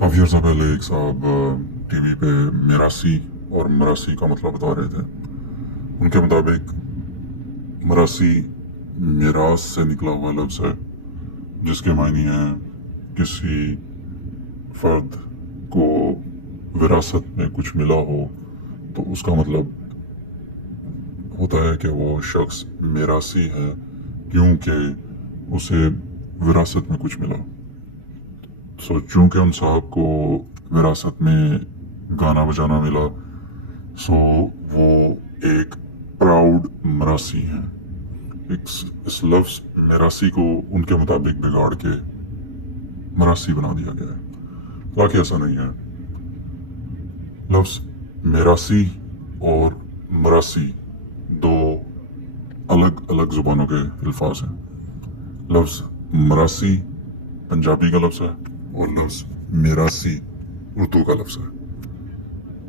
काफ़ी अर्सा पहले एक साहब टीवी पे मिरासी और मरासी का मतलब बता रहे थे। उनके मुताबिक मरासी मिरास से निकला हुआ लफ्ज़ है जिसके मायने हैं किसी फर्द को विरासत में कुछ मिला हो तो उसका मतलब होता है कि वो शख्स मिरासी है क्योंकि उसे विरासत में कुछ मिला। चूंकि उन साहब को विरासत में गाना बजाना मिला, सो वो एक प्राउड मरासी हैं। इस लफ्ज़ मरासी को उनके मुताबिक बिगाड़ के मरासी बना दिया गया है, हालांकि ऐसा नहीं है। लफ्ज़ मरासी और मरासी दो अलग अलग ज़ुबानों के अल्फाज हैं। लफ्ज़ मरासी पंजाबी का लफ्ज़ है और लफ्ज़ मिरासी उर्दू का लफ्ज़ है।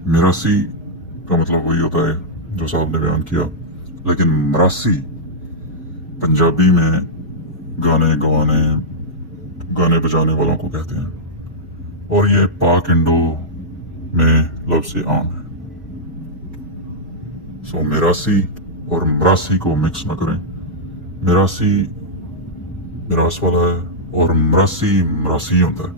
मिरासी का मतलब वही होता है जो साहब ने बयान किया, लेकिन मरासी पंजाबी में गाने बजाने वालों को कहते हैं और ये पाक इंडो में लफ्ज़ आम है। मिरासी और मरासी को मिक्स न करें। मिरासी मिरास वाला है और मरासी मरासी होता है।